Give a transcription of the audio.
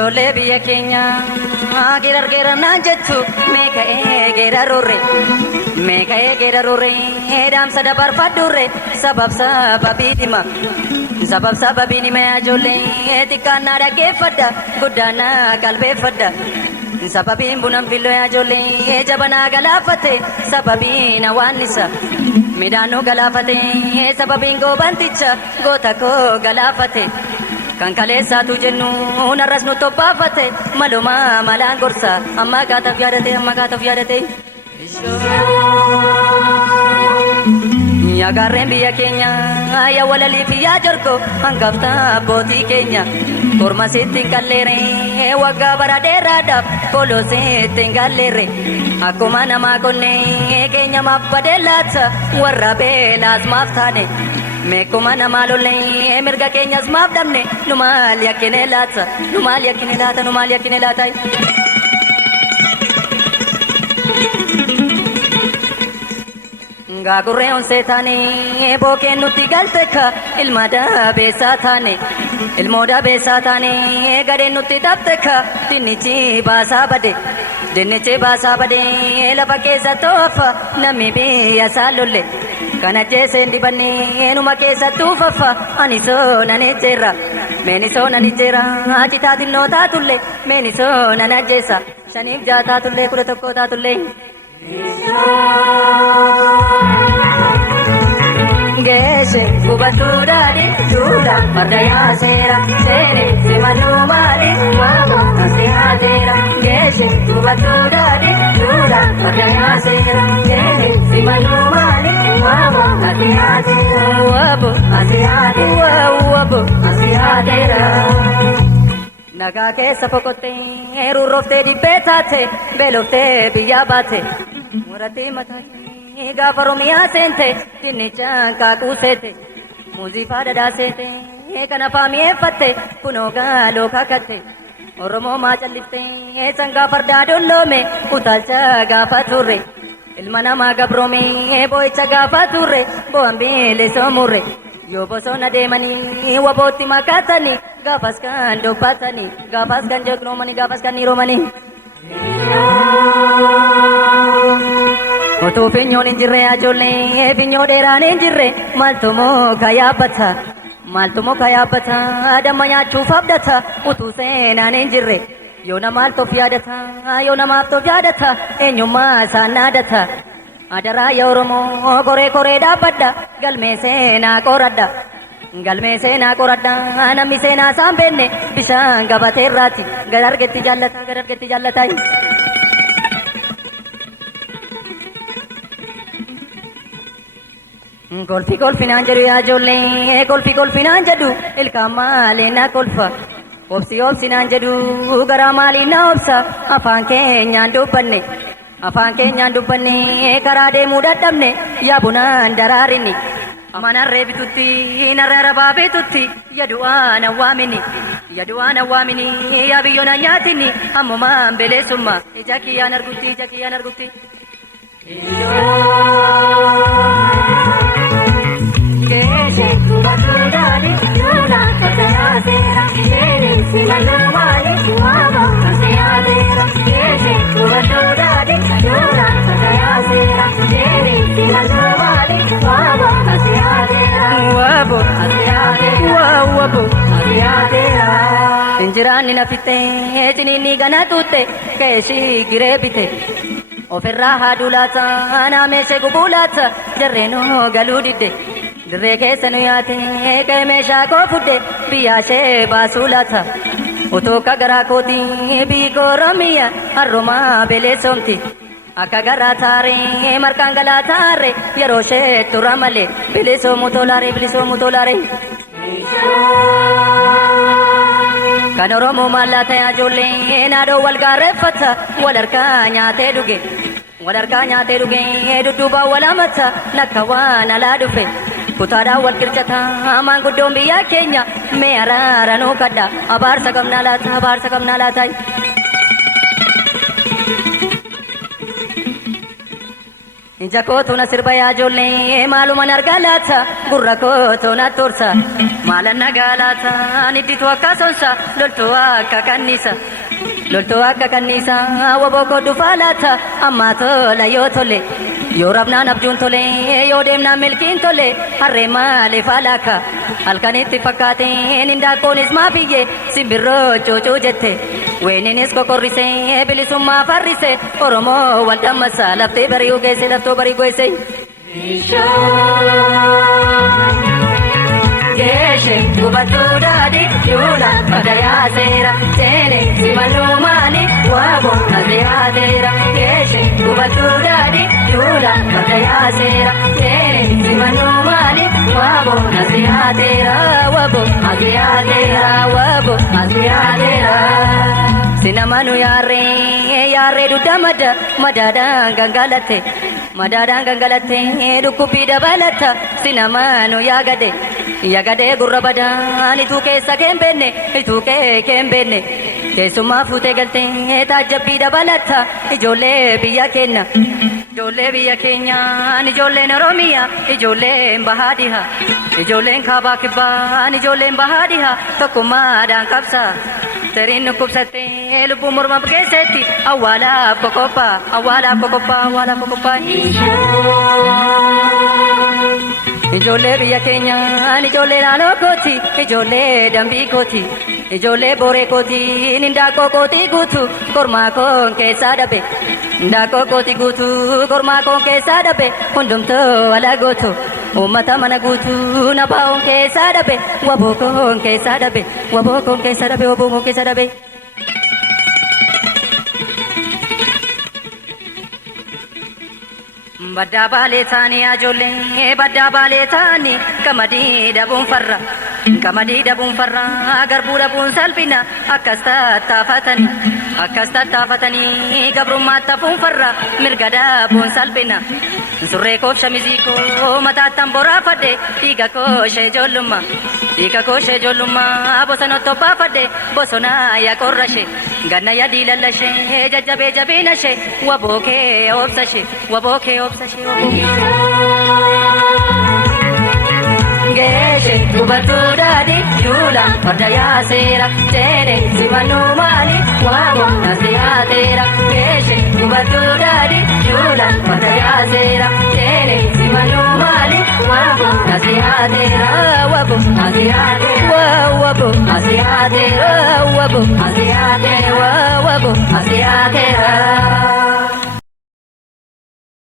Ijoollee biyya keenya geerar naan jettu meeka'ee geerarurre meeka'ee geerarurre dhaamsa dabarfadhurre sababii dhima ijoollee xiqqaannaa dhaggeeffadha guddaannaa qalbeeffadha sababiin bunan filloo ijoollee jabanaa galaafate sababiin hawaannisa midhaanuu galaafate sababiin goobanticha goota koo galaafate. Kan kaleessaatu jennu narras nu toppaafate maluma malaan gorsa amma kaataaf yaadate Yaagaarreen biyya keenya yaa walaliif yaa jorgo hangafta abbootii keenya korma sitti hin galleere waggaa bara dheeraadhaaf koloo sitti hin galleere akkuma namaa qonnee keenya maaf badee laata warra beelaas maaf taane. Meekuma nama lollee mirga keenyas maaf dhabne nu maal yakkine laata Gaagurree onsee taane bookeen nutti galte ka ilmoo dabeessaa taane gadeen nutti dhabde ka dinnichi baasaa bade lafa keessa toofa namni biyya isaa lolle. Kana jeeseen dibannee numa keessa tuufafa ani soonan ejjeera meeni soonan ejjeera achitaa xinnoo taatullee meeni soonan ajjeessa shaniif jaa taatullee 11 taatullee. Geeshe kubatuudhaani duula farda yaaseera seene simaluu maali waama asi haateera geeshe kubatuudhaani duula farda yaaseera seene simaluu maali waama asi haateera waabo asi haateera. Nagaa keessa fokottee rurroftee dibbee taate beeloftee biyyaa baate murattee mataa. Gaafa Oromiyaa seente dinnichaan kaakuu seete muuziifaa dhadhaaseete kan afaan mi'eeffatte kunoo gaaloo kakatte Oromoo maa calliftee sangaa fardaa dolloome utaalcha gaafa turre ilma namaa gabroome boo'icha gaafa turre bo'aan bilisoomuurre yoo bosona deemanii wabootti makaatanii gaafas kan dubbatanii gaafas kan jegnoomanii gaafas kan niroomanii. Otuu finyoon hin jirre ijoollee finyoo dheeraan hin jirre maaltu muka yaabbata damma nyaachuuf abdata utuu seenaan hin jirre yoo namaaf tof yaadata eenyummaa isaan naadata adaraa yaa Oromoo koree dhaabbadha galmee seenaa qoradha namni seenaa isaan beenne bishaan gabateerraati gad argetti jaallata. Kolfinaan jedhu yaa ijoollee kolfinaan jedhu ilkaan maaliin na kolfa obsinaan jedhu garaa maaliin na obsa afaan keenyaan dubbanne karaa deemuu dadhabne yaa bunaan daraarinni manarree bitutti narra baabitutti yadu'aan awwaamini yaa biyyoon nyaatini ammumaan beleessummaa ija kiyyaan argutti. Geeshe kubatuudhaani duula farda yaaseera seene simaluu maali waama asi haateera geeshe kubatuudhaani duula farda yaaseera seene simaluu maali waama asi haateera waabo asi haateera. Injiraanni nafittee ciniinni gana tuutte keeshii giree bite. Ofirraa haaduu laata naameeshee gubuu laata jarreenoo galuu didde. Dirree keessa nu yaate ka'e meeshaa koo fudde biyyaashee baasuu laata otoo akka garaa kootii biyyi Oromiyaa har'umaa beleessomti akka garaa taaree markaan galaa taaree yeroo ishee tura malee bilisoomuu tolaaree. Kan Oromoo maallaa ijoollee naadoo wal gaarreeffata wal harkaa nyaatee dhuge dudduubaa wal hamata nakka waan alaa dhufe. Kutaadhaan wal qircataa maanguddoon biyya keenya mee araara nuu kadha abaarsa qabnaa laata. ija kootu na sirba yaa ijoollee maaluman argaa laata gurra kootu na tursa maalan nagaa laata nidditu akka sonsa loltuu akka kanniisa loltuu akka kanniisa waboo koo dhufaa laata ammaa tola yoo tole yoo rabnaan abjuun tole yoo deemnaan milkiin tole harree maaliif alaaka halkanitti fakkaateen indaaqqoonis maafiyye simbirroo cuucuu jette weeninis kokorrisee bilisummaa farrise oromoo wal dhammasa laftee bari'uu geesse laftoo barii geesse. Geeshe gubatuu daadhi yuula fagayaa seera seene simannuu maani waabo nasihaa seera geeshe gubatuu daadhi yuula fagayaa seera seene simannuu maani waabo nasihaa seera waabo nasihaa seera waabo nasihaa seera. Sinamanu yaarree dudda madaadhaan gangalate dhukkubii dabalata sinamanu yaagade gurra badaan ituu keessa kembenne keessummaa fuutee galtee taajjabbii dabalata ijoollee biyya keenyaan ijoolleen oromiyaa ijoolleen bahaadiha ijoolleen kaabaa kibbaan ijoolleen bahaadiha tokkummaadhaan qabsa. Seriin nukkubsattee lubbuu morma keessatti awwaalaaf qoqophaa. Ijoollee biyya keenyaan ijoollee naannoo kooti ijoollee dambii kooti ijoollee booree kooti indaaqqoo kooti guutu kormaa koon keessaa dhabe indaaqqoo kooti guutu kormaa koon keessaa dhabe hundumtuu ala gootu. Uummata mana guutuu nabaa'oon keessaa dhabe waboo koon keessaa dhabe waboo koon keessaa dhabe waboo koon keessaa dhabe. Baddaa baalee taanii ijoollee baddaa baalee taanii qamadii dhabuun farra garbuu dhabuun salphina akkas tattaafatanii gabrummaatti hafuun farra mirga dhabuun salphina. Surree koof shamizii koo mataattan boraafadhe dhiiga kooshee ijoollummaa bosonatti obbaafadhe bosonaa yaa qorrashee ganna yaa diilallashee jajjabee jabiinashee waboo kee obsashee. Geeshe gubatuu daadhi yuula farda yaaseera seene simannuu maali waabo nasihaa seera geeshe gubatuu daadhi yuula farda yaaseera seene simannuu maali waabo nasihaa seera waabo nasihaa seera waabo nasihaa seera waabo nasihaa seera waabo nasihaa seera.